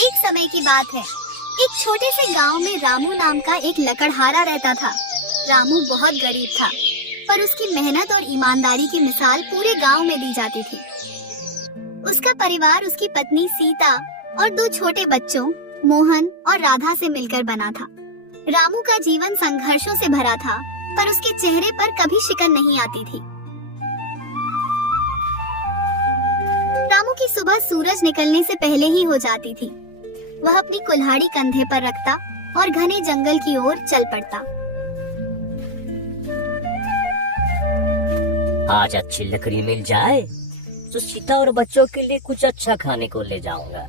एक समय की बात है। एक छोटे से गांव में रामू नाम का एक लकड़हारा रहता था। रामू बहुत गरीब था, पर उसकी मेहनत और ईमानदारी की मिसाल पूरे गांव में दी जाती थी। उसका परिवार उसकी पत्नी सीता और 2 छोटे बच्चों मोहन और राधा से मिलकर बना था। रामू का जीवन संघर्षों से भरा था, पर उसके चेहरे पर कभी शिकन नहीं आती थी। रामू की सुबह सूरज निकलने से पहले ही हो जाती थी। वह अपनी कुल्हाड़ी कंधे पर रखता और घने जंगल की ओर चल पड़ता। आज अच्छी लकड़ी मिल जाए तो सीता और बच्चों के लिए कुछ अच्छा खाने को ले जाऊंगा।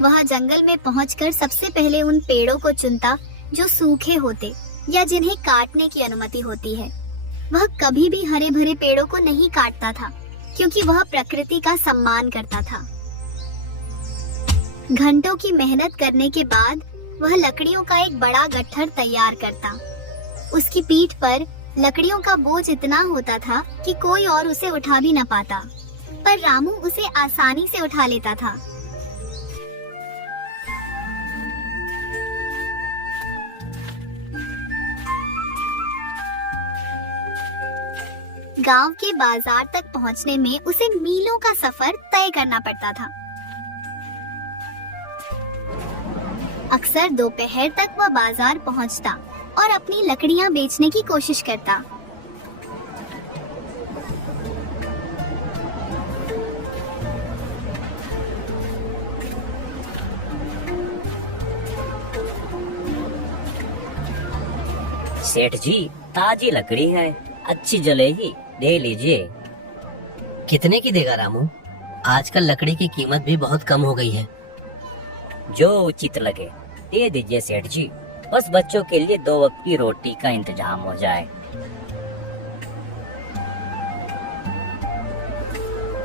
वह जंगल में पहुंचकर सबसे पहले उन पेड़ों को चुनता जो सूखे होते या जिन्हें काटने की अनुमति होती है। वह कभी भी हरे भरे पेड़ों को नहीं काटता था, क्योंकि वह प्रकृति का सम्मान करता था। घंटों की मेहनत करने के बाद वह लकड़ियों का एक बड़ा गट्ठर तैयार करता। उसकी पीठ पर लकड़ियों का बोझ इतना होता था कि कोई और उसे उठा भी न पाता, पर रामू उसे आसानी से उठा लेता था। गांव के बाजार तक पहुंचने में उसे मीलों का सफर तय करना पड़ता था। अक्सर दोपहर तक वह बाजार पहुंचता और अपनी लकड़ियां बेचने की कोशिश करता। सेठ जी, ताजी लकड़ी है, अच्छी जलेगी, ले लीजिए। कितने की देगा रामू? आजकल लकड़ी की कीमत भी बहुत कम हो गई है। जो उचित लगे दे दीजिए सेठ जी। बस बच्चों के लिए 2 वक्त की रोटी का इंतजाम हो जाए।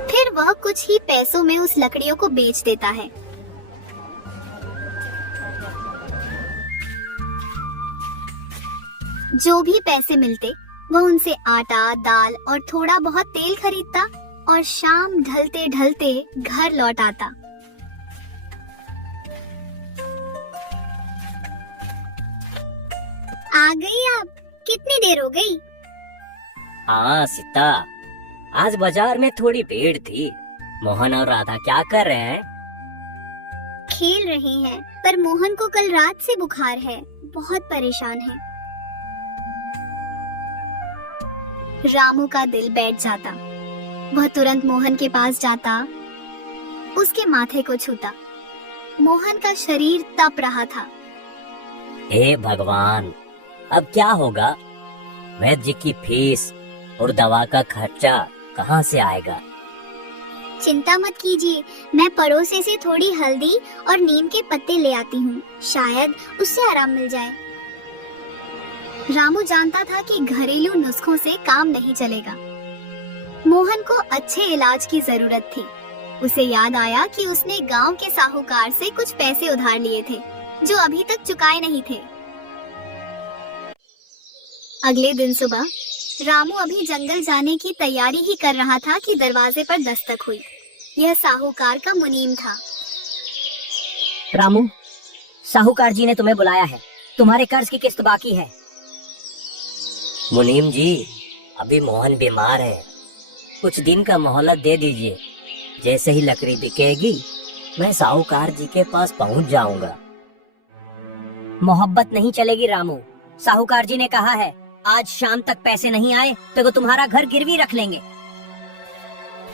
फिर वह कुछ ही पैसों में उस लकड़ियों को बेच देता है। जो भी पैसे मिलते वह उनसे आटा, दाल और थोड़ा बहुत तेल खरीदता और शाम ढलते ढलते घर लौट आता। आ गई आप? कितनी देर हो गई? हाँ सीता, आज बाजार में थोड़ी भीड़ थी। मोहन और राधा क्या कर रहे हैं? खेल रहे हैं, पर मोहन को कल रात से बुखार है, बहुत परेशान है। रामू का दिल बैठ जाता। वह तुरंत मोहन के पास जाता, उसके माथे को छूता। मोहन का शरीर तप रहा था। हे भगवान, अब क्या होगा? वैद्य की फीस और दवा का खर्चा कहाँ से आएगा? चिंता मत कीजिए, मैं पड़ोसे से थोड़ी हल्दी और नीम के पत्ते ले आती हूँ, शायद उससे आराम मिल जाए। रामू जानता था कि घरेलू नुस्खों से काम नहीं चलेगा। मोहन को अच्छे इलाज की जरूरत थी। उसे याद आया कि उसने गांव के साहूकार से कुछ पैसे उधार लिए थे, जो अभी तक चुकाए नहीं थे। अगले दिन सुबह रामू अभी जंगल जाने की तैयारी ही कर रहा था कि दरवाजे पर दस्तक हुई। यह साहूकार का मुनीम था। रामू, साहूकार जी ने तुम्हें बुलाया है। तुम्हारे कर्ज की किस्त बाकी है। मुनीम जी, अभी मोहन बीमार है, कुछ दिन का मोहलत दे दीजिए। जैसे ही लकड़ी बिकेगी मैं साहूकार जी के पास पहुंच जाऊंगा। मोहब्बत नहीं चलेगी रामू। साहूकार जी ने कहा है आज शाम तक पैसे नहीं आए तो वो तुम्हारा घर गिरवी रख लेंगे।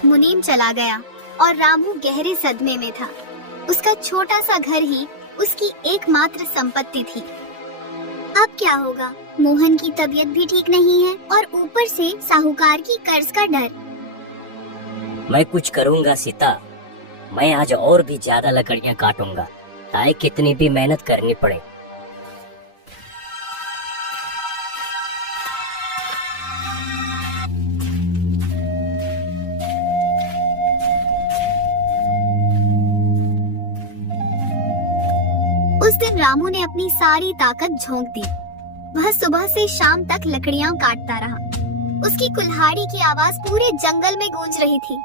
मुनीम चला गया और रामू गहरे सदमे में था। उसका छोटा सा घर ही उसकी एकमात्र संपत्ति थी। अब क्या होगा? मोहन की तबीयत भी ठीक नहीं है और ऊपर से साहूकार की कर्ज का डर। मैं कुछ करूंगा सीता। मैं आज और भी ज्यादा लकड़ियां काटूंगा, चाहे कितनी भी मेहनत करनी पड़े। उस दिन रामू ने अपनी सारी ताकत झोंक दी। वह सुबह से शाम तक लकड़ियां काटता रहा। उसकी कुल्हाड़ी की आवाज पूरे जंगल में गूंज रही थी।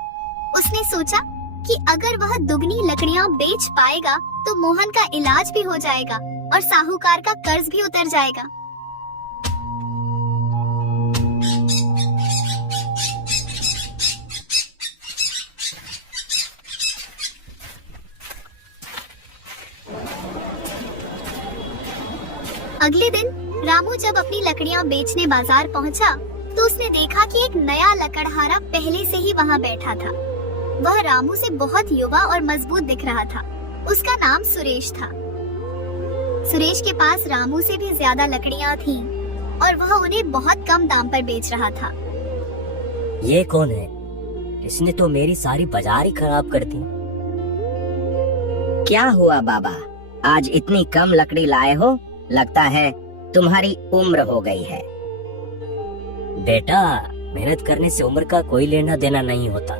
उसने सोचा, कि अगर वह दुगनी लकड़ियां बेच पाएगा तो मोहन का इलाज भी हो जाएगा और साहूकार का कर्ज भी उतर जाएगा। अगले दिन रामू जब अपनी लकड़ियां बेचने बाजार पहुंचा तो उसने देखा कि एक नया लकड़हारा पहले से ही वहां बैठा था। वह रामू से बहुत युवा और मजबूत दिख रहा था। उसका नाम सुरेश था। सुरेश के पास रामू से भी ज्यादा लकड़ियां थीं और वह उन्हें बहुत कम दाम पर बेच रहा था। ये कौन है? इसने तो मेरी सारी बाजार ही खराब कर दी। क्या हुआ बाबा, आज इतनी कम लकड़ी लाए हो? लगता है तुम्हारी उम्र हो गई है। बेटा, मेहनत करने से उम्र का कोई लेना देना नहीं होता,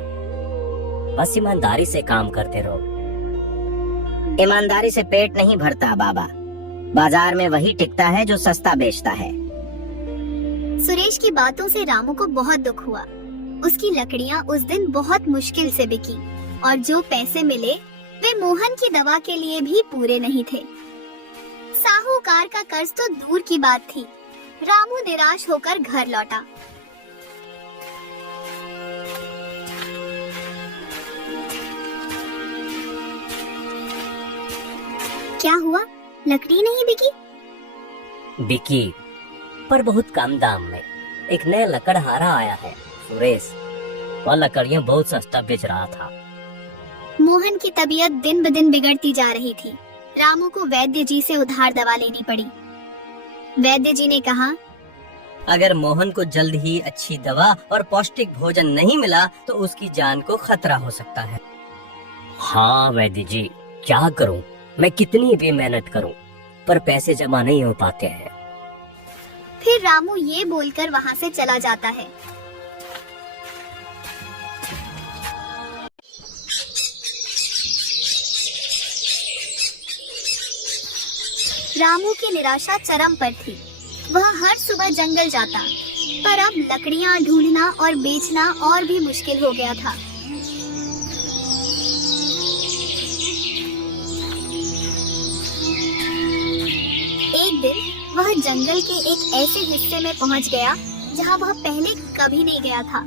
बस ईमानदारी से काम करते रहो। ईमानदारी से पेट नहीं भरता बाबा, बाजार में वही टिकता है जो सस्ता बेचता है। सुरेश की बातों से रामू को बहुत दुख हुआ। उसकी लकड़ियां उस दिन बहुत मुश्किल से बिकी और जो पैसे मिले वे मोहन की दवा के लिए भी पूरे नहीं थे। साहूकार का कर्ज तो दूर की बात थी। रामू निराश होकर घर लौटा। क्या हुआ? लकड़ी नहीं बिकी? बिकी, पर बहुत कम दाम में। एक नया लकड़हारा आया है, सुरेश। वह लकड़ियां बहुत सस्ता बेच रहा था। मोहन की तबीयत दिन ब दिन बिगड़ती जा रही थी। रामू को वैद्य जी से उधार दवा लेनी पड़ी। वैद्य जी ने कहा, अगर मोहन को जल्द ही अच्छी दवा और पौष्टिक भोजन नहीं मिला तो उसकी जान को खतरा हो सकता है। हाँ वैद्य जी, क्या करूं? मैं कितनी भी मेहनत करूं, पर पैसे जमा नहीं हो पाते हैं। फिर रामू ये बोलकर वहाँ से चला जाता है। रामू की निराशा चरम पर थी। वह हर सुबह जंगल जाता, पर अब लकड़ियाँ ढूंढना और बेचना और भी मुश्किल हो गया था। एक दिन वह जंगल के एक ऐसे हिस्से में पहुंच गया जहां वह पहले कभी नहीं गया था।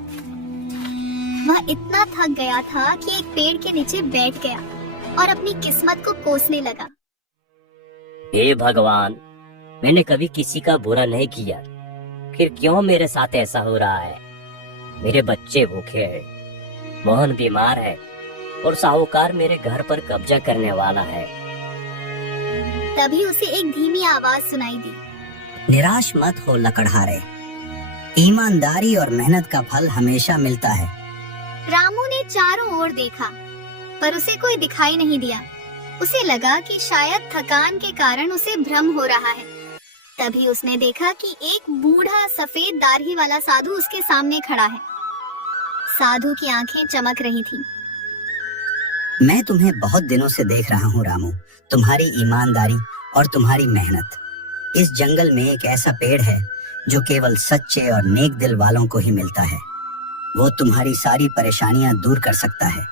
वह इतना थक गया था कि एक पेड़ के नीचे बैठ गया और अपनी किस्मत को कोसने लगा। हे भगवान, मैंने कभी किसी का बुरा नहीं किया, फिर क्यों मेरे साथ ऐसा हो रहा है? मेरे बच्चे भूखे हैं, मोहन बीमार है और साहूकार मेरे घर पर कब्जा करने वाला है। तभी उसे एक धीमी आवाज सुनाई दी। निराश मत हो लकड़हारे, ईमानदारी और मेहनत का फल हमेशा मिलता है। रामू ने चारों ओर देखा, पर उसे कोई दिखाई नहीं दिया। उसे लगा कि शायद थकान के कारण उसे भ्रम हो रहा है। तभी उसने देखा कि एक बूढ़ा सफेद दाढ़ी वाला साधु उसके सामने खड़ा है। साधु की आंखें चमक रही थीं। मैं तुम्हें बहुत दिनों से देख रहा हूँ रामू, तुम्हारी ईमानदारी और तुम्हारी मेहनत। इस जंगल में एक ऐसा पेड़ है जो केवल सच्चे और नेक दिल वालों को ही मिलता है। वो तुम्हारी सारी परेशानियां दूर कर सकता है।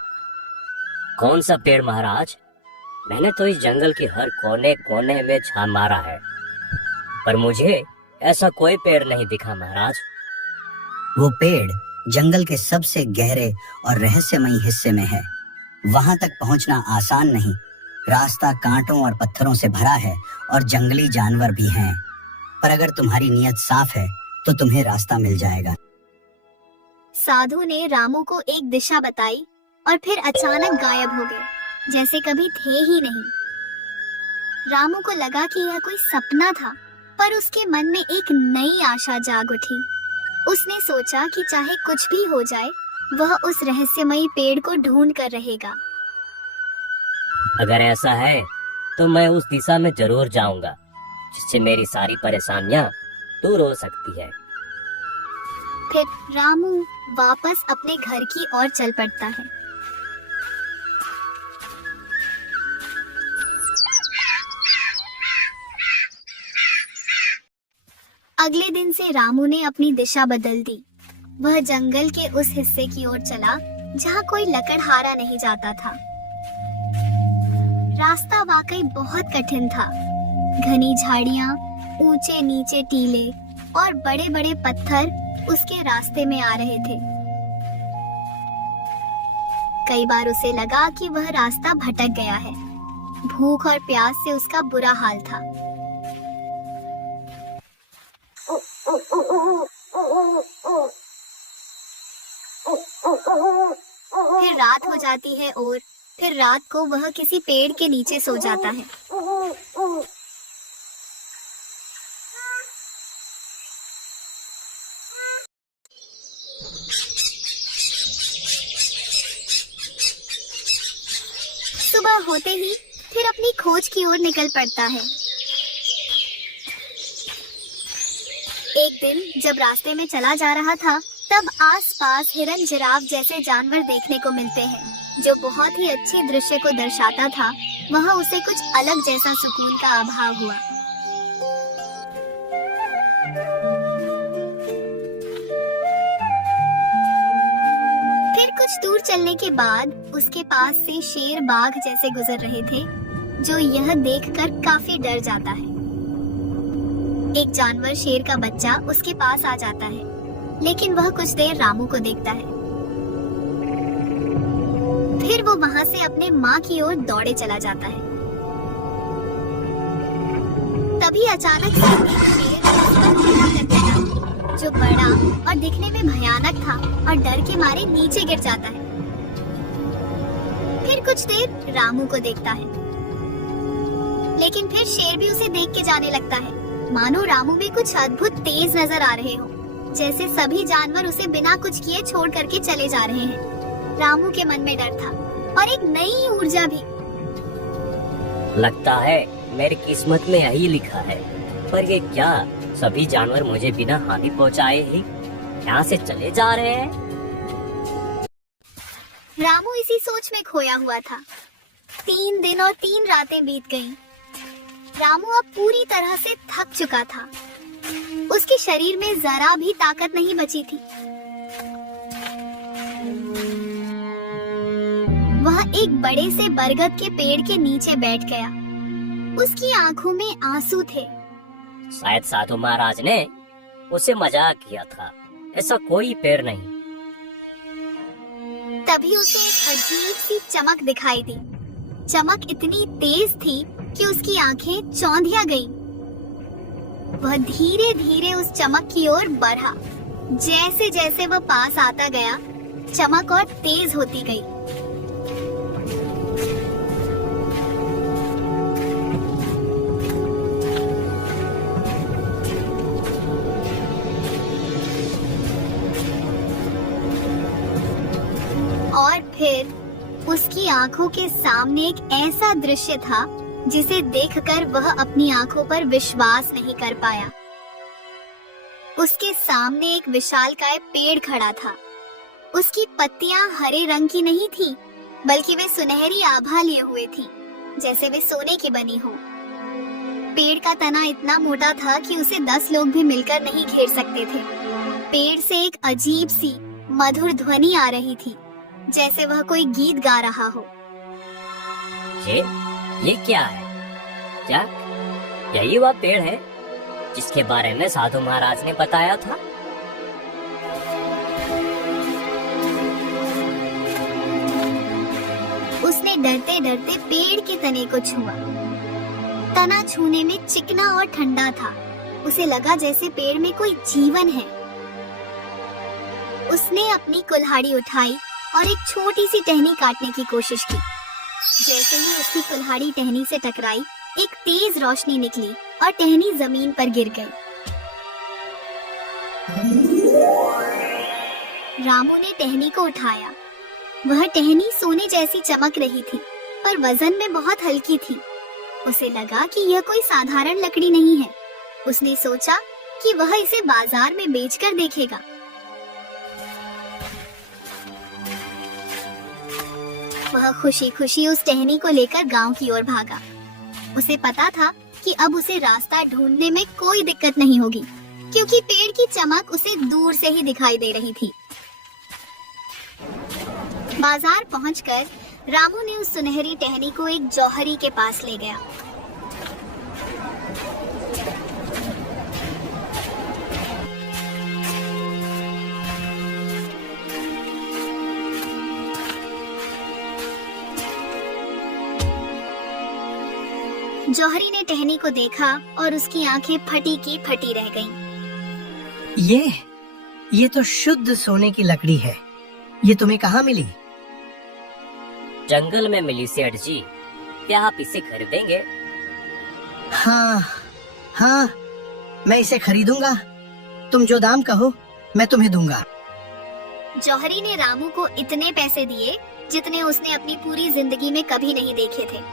कौन सा पेड़ महाराज? मैंने तो इस जंगल के हर कोने कोने में छान मारा है, पर मुझे ऐसा कोई पेड़ नहीं दिखा महाराज। वो पेड़ जंगल के सबसे गहरे और रहस्यमयी हिस्से में है। वहां तक पहुंचना आसान नहीं। रास्ता कांटों और पत्थरों से भरा है और जंगली जानवर भी हैं। पर अगर तुम्हारी नीयत साफ है तो तुम्हें रास्ता मिल जाएगा। साधु ने रामू को एक दिशा बताई और फिर अचानक गायब हो गए, जैसे कभी थे ही नहीं। रामू को लगा कि यह कोई सपना था, पर उसके मन में एक नई आशा जाग उठी। उसने सोचा कि चाहे कुछ भी हो जाए, वह उस रहस्यमयी पेड़ को ढूंढ कर रहेगा। अगर ऐसा है तो मैं उस दिशा में जरूर जाऊंगा, जिससे मेरी सारी परेशानियां दूर हो सकती है। फिर रामू वापस अपने घर की ओर चल पड़ता है। अगले दिन से रामू ने अपनी दिशा बदल दी। वह जंगल के उस हिस्से की ओर चला जहाँ कोई लकड़हारा नहीं जाता था। रास्ता वाकई बहुत कठिन था। घनी झाड़ियाँ, ऊंचे नीचे टीले और बड़े बड़े पत्थर उसके रास्ते में आ रहे थे। कई बार उसे लगा कि वह रास्ता भटक गया है। भूख और प्यास से उसका बुरा हाल था। फिर रात हो जाती है और फिर रात को वह किसी पेड़ के नीचे सो जाता है। सुबह होते ही फिर अपनी खोज की ओर निकल पड़ता है। एक दिन जब रास्ते में चला जा रहा था, तब आसपास हिरन, जिराफ जैसे जानवर देखने को मिलते हैं, जो बहुत ही अच्छे दृश्य को दर्शाता था। वहाँ उसे कुछ अलग जैसा सुकून का अभाव हुआ। फिर कुछ दूर चलने के बाद उसके पास से शेर, बाघ जैसे गुजर रहे थे, जो यह देखकर काफी डर जाता है। एक जानवर, शेर का बच्चा, उसके पास आ जाता है, लेकिन वह कुछ देर रामू को देखता है। फिर वो वहाँ से अपने माँ की ओर दौड़े चला जाता है। तभी अचानक से एक शेर उसका पीछा कर देता, जो बड़ा और दिखने में भयानक था, और डर के मारे नीचे गिर जाता है। फिर कुछ देर रामू को देखता है, लेकिन फिर शेर भी उसे देख के जाने लगता है, मानो रामू में कुछ अद्भुत तेज नजर आ रहे हो, जैसे सभी जानवर उसे बिना कुछ किए छोड़ करके चले जा रहे हैं। रामू के मन में डर था और एक नई ऊर्जा भी। लगता है मेरी किस्मत में यही लिखा है, पर ये क्या, सभी जानवर मुझे बिना हानि पहुंचाए ही यहाँ से चले जा रहे हैं। रामू इसी सोच में खोया हुआ था। 3 दिन और 3 रातें बीत गईं। रामू अब पूरी तरह से थक चुका था। उसके शरीर में जरा भी ताकत नहीं बची थी। वह एक बड़े से बरगद के पेड़ के नीचे बैठ गया। उसकी आंखों में आंसू थे। शायद साधु महाराज ने उसे मजाक किया था, ऐसा कोई पेड़ नहीं। तभी उसे एक अजीब सी चमक दिखाई दी। चमक इतनी तेज थी कि उसकी आंखें चौंधिया गईं। वह धीरे धीरे उस चमक की ओर बढ़ा। जैसे जैसे वह पास आता गया, चमक और तेज होती गई। और फिर उसकी आंखों के सामने एक ऐसा दृश्य था जिसे देखकर वह अपनी आंखों पर विश्वास नहीं कर पाया। उसके सामने एक विशालकाय पेड़ खड़ा था। उसकी पत्तियां हरे रंग की नहीं थीं, बल्कि वे सुनहरी आभा लिए हुए थीं, जैसे वे सोने की बनी हो। पेड़ का तना इतना मोटा था कि उसे 10 लोग भी मिलकर नहीं घेर सकते थे। पेड़ से एक अजीब सी मधुर ध्वनि आ रही थी, जैसे वह कोई गीत गा रहा हो। ये क्या है? क्या यही वह पेड़ है जिसके बारे में साधु महाराज ने बताया था? उसने डरते डरते पेड़ के तने को छुआ। तना छूने में चिकना और ठंडा था। उसे लगा जैसे पेड़ में कोई जीवन है। उसने अपनी कुल्हाड़ी उठाई और एक छोटी सी टहनी काटने की कोशिश की। जैसे ही उसकी कुल्हाड़ी टहनी से टकराई, एक तेज रोशनी निकली और टहनी जमीन पर गिर गई। रामू ने टहनी को उठाया। वह टहनी सोने जैसी चमक रही थी, पर वजन में बहुत हल्की थी। उसे लगा कि यह कोई साधारण लकड़ी नहीं है। उसने सोचा कि वह इसे बाजार में बेचकर देखेगा। वह खुशी खुशी उस टहनी को लेकर गांव की ओर भागा। उसे पता था कि अब उसे रास्ता ढूंढने में कोई दिक्कत नहीं होगी, क्योंकि पेड़ की चमक उसे दूर से ही दिखाई दे रही थी। बाजार पहुंचकर रामू ने उस सुनहरी टहनी को एक जौहरी के पास ले गया। जौहरी ने टहनी को देखा और उसकी आंखें फटी की फटी रह गईं। ये तो शुद्ध सोने की लकड़ी है। ये तुम्हें कहाँ मिली? जंगल में मिली सेठ जी। क्या आप इसे खरीदेंगे? हाँ, मैं इसे खरीदूंगा। तुम जो दाम कहो मैं तुम्हें दूंगा। जौहरी ने रामू को इतने पैसे दिए जितने उसने अपनी पूरी जिंदगी में कभी नहीं देखे थे।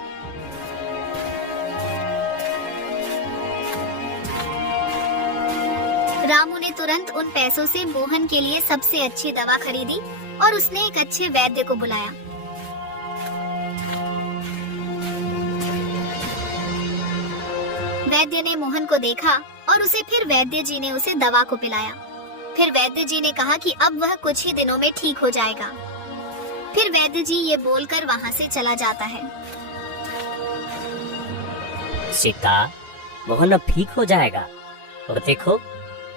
रामू ने तुरंत उन पैसों से मोहन के लिए सबसे अच्छी दवा खरीदी और उसने एक अच्छे वैद्य को बुलाया। वैद्य ने मोहन को देखा और फिर वैद्य जी ने उसे दवा को पिलाया। फिर वैद्य जी ने कहा कि अब वह कुछ ही दिनों में ठीक हो जाएगा। फिर वैद्य जी ये बोलकर वहाँ से चला जाता है। सीता, मोहन अब ठीक हो जाएगा। और देखो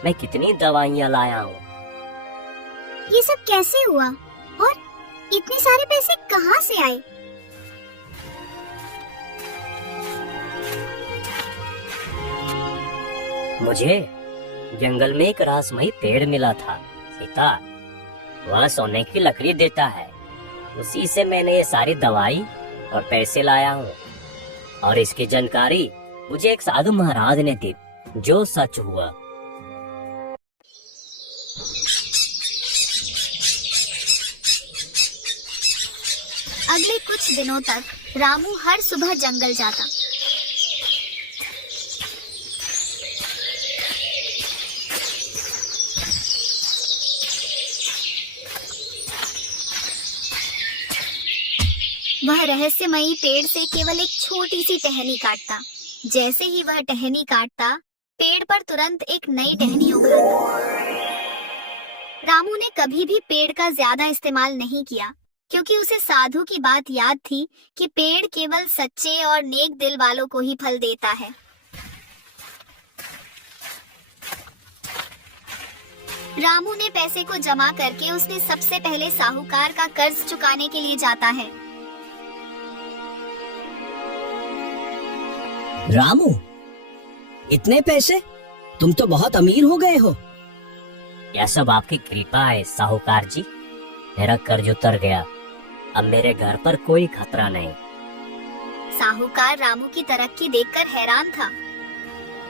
मैं कितनी दवाइयाँ लाया हूँ। ये सब कैसे हुआ और इतने सारे पैसे कहाँ से आए? मुझे जंगल में एक रहस्यमयी पेड़ मिला था सीता। वह सोने की लकड़ी देता है। उसी से मैंने ये सारी दवाई और पैसे लाया हूँ। और इसकी जानकारी मुझे एक साधु महाराज ने दी, जो सच हुआ। अगले कुछ दिनों तक रामू हर सुबह जंगल जाता। वह रहस्यमयी पेड़ से केवल एक छोटी सी टहनी काटता। जैसे ही वह टहनी काटता, पेड़ पर तुरंत एक नई टहनी उभरता। रामू ने कभी भी पेड़ का ज्यादा इस्तेमाल नहीं किया, क्योंकि उसे साधु की बात याद थी कि पेड़ केवल सच्चे और नेक दिल वालों को ही फल देता है। रामू ने पैसे को जमा करके उसने सबसे पहले साहूकार का कर्ज चुकाने के लिए जाता है। रामू, इतने पैसे? तुम तो बहुत अमीर हो गए हो। यह सब आपकी कृपा है साहूकार जी। मेरा कर्ज उतर गया। अब मेरे घर पर कोई खतरा नहीं। साहूकार रामू की तरक्की देखकर हैरान था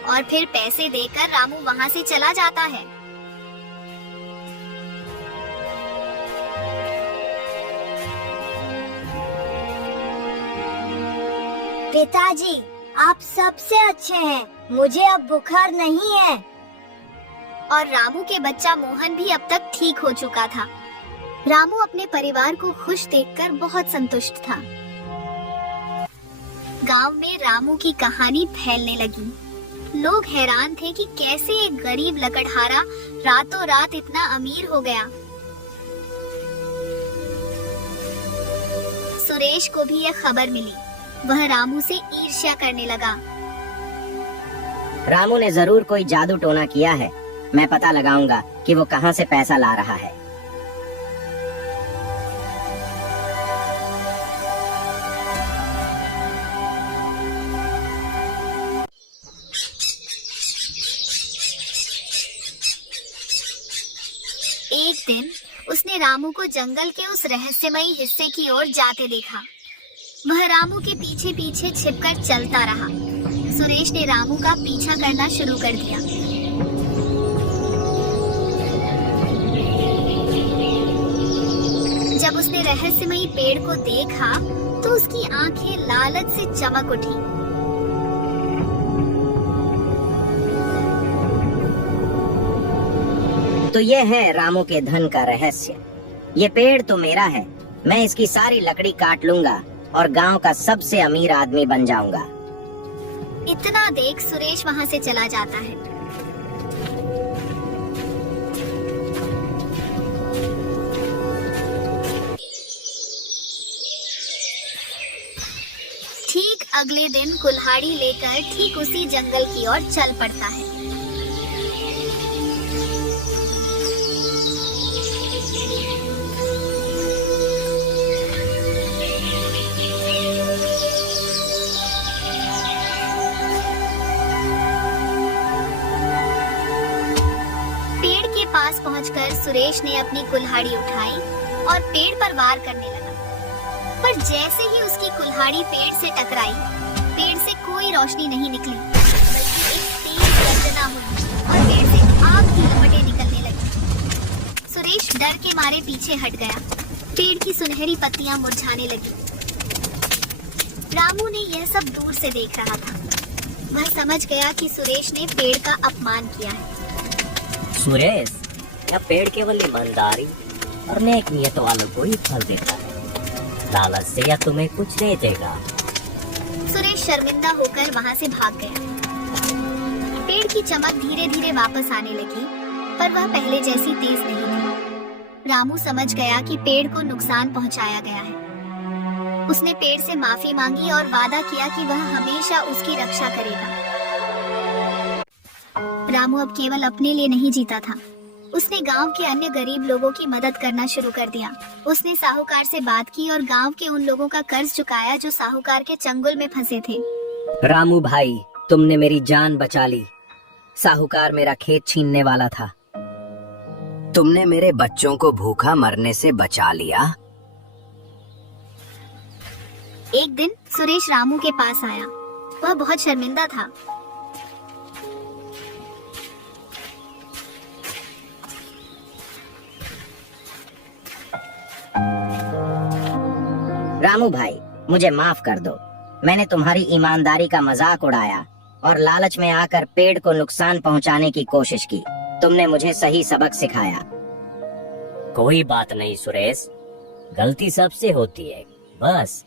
और फिर पैसे देकर रामू वहाँ से चला जाता है। पिताजी, आप सबसे अच्छे हैं। मुझे अब बुखार नहीं है। और रामू के बच्चा मोहन भी अब तक ठीक हो चुका था। रामू अपने परिवार को खुश देखकर बहुत संतुष्ट था। गांव में रामू की कहानी फैलने लगी। लोग हैरान थे कि कैसे एक गरीब लकड़हारा रातों रात इतना अमीर हो गया। सुरेश को भी यह खबर मिली। वह रामू से ईर्ष्या करने लगा। रामू ने जरूर कोई जादू टोना किया है। मैं पता लगाऊंगा कि वो कहाँ से पैसा ला रहा है। एक दिन उसने रामू को जंगल के उस रहस्यमयी हिस्से की ओर जाते देखा। वह रामू के पीछे पीछे छिपकर चलता रहा। सुरेश ने रामू का पीछा करना शुरू कर दिया। जब उसने रहस्यमयी पेड़ को देखा तो उसकी आंखें लालच से चमक उठी। तो ये है रामू के धन का रहस्य। ये पेड़ तो मेरा है। मैं इसकी सारी लकड़ी काट लूंगा और गांव का सबसे अमीर आदमी बन जाऊंगा। इतना देख सुरेश वहाँ से चला जाता है। ठीक अगले दिन कुल्हाड़ी लेकर ठीक उसी जंगल की ओर चल पड़ता है। पेड़ के पास पहुंचकर सुरेश ने अपनी कुल्हाड़ी उठाई और पेड़ पर वार करने लगा। पर जैसे ही उसकी कुल्हाड़ी पेड़ से टकराई, पेड़ से कोई रोशनी नहीं निकली, बल्कि एक तेज गर्जना हुई और पेड़ से आग की लपटें निकलने लगी। सुरेश डर के मारे पीछे हट गया। पेड़ की सुनहरी पत्तियां मुरझाने लगी। रामू ने यह सब दूर से देख रहा था। वह समझ गया कि सुरेश ने पेड़ का अपमान किया है। सुरेश, यह पेड़ केवल ईमानदारी और नेक नियत वालों को ही फल देता है। लालच से या तुम्हें कुछ नहीं देगा। सुरेश शर्मिंदा होकर वहां से भाग गया। पेड़ की चमक धीरे धीरे वापस आने लगी, पर वह पहले जैसी तेज नहीं थी। रामू समझ गया कि पेड़ को नुकसान पहुंचाया गया है। उसने पेड़ से माफी मांगी और वादा किया कि वह हमेशा उसकी रक्षा करेगा। रामू अब केवल अपने लिए नहीं जीता था। उसने गांव के अन्य गरीब लोगों की मदद करना शुरू कर दिया। उसने साहूकार से बात की और गांव के उन लोगों का कर्ज चुकाया जो साहूकार के चंगुल में फंसे थे। रामू भाई, तुमने मेरी जान बचा ली। साहूकार मेरा खेत छीनने वाला था। तुमने मेरे बच्चों को भूखा मरने से बचा लिया। एक दिन सुरेश रामू के पास आया। वह बहुत शर्मिंदा था। रामू भाई, मुझे माफ कर दो। मैंने तुम्हारी ईमानदारी का मजाक उड़ाया और लालच में आकर पेड़ को नुकसान पहुंचाने की कोशिश की। तुमने मुझे सही सबक सिखाया। कोई बात नहीं सुरेश, गलती सबसे होती है। बस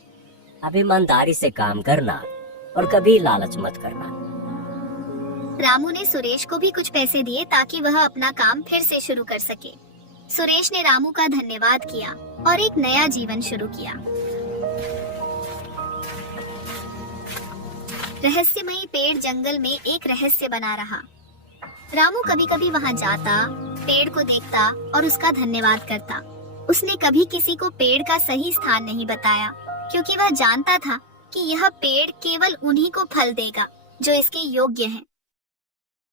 अब ईमानदारी से काम करना और कभी लालच मत करना। रामू ने सुरेश को भी कुछ पैसे दिए ताकि वह अपना काम फिर से शुरू कर सके। सुरेश ने रामू का धन्यवाद किया और एक नया जीवन शुरू किया। रहस्यमयी पेड़ जंगल में एक रहस्य बना रहा। रामू कभी कभी वहां जाता, पेड़ को देखता और उसका धन्यवाद करता। उसने कभी किसी को पेड़ का सही स्थान नहीं बताया, क्योंकि वह जानता था कि यह पेड़ केवल उन्हीं को फल देगा जो इसके योग्य हैं।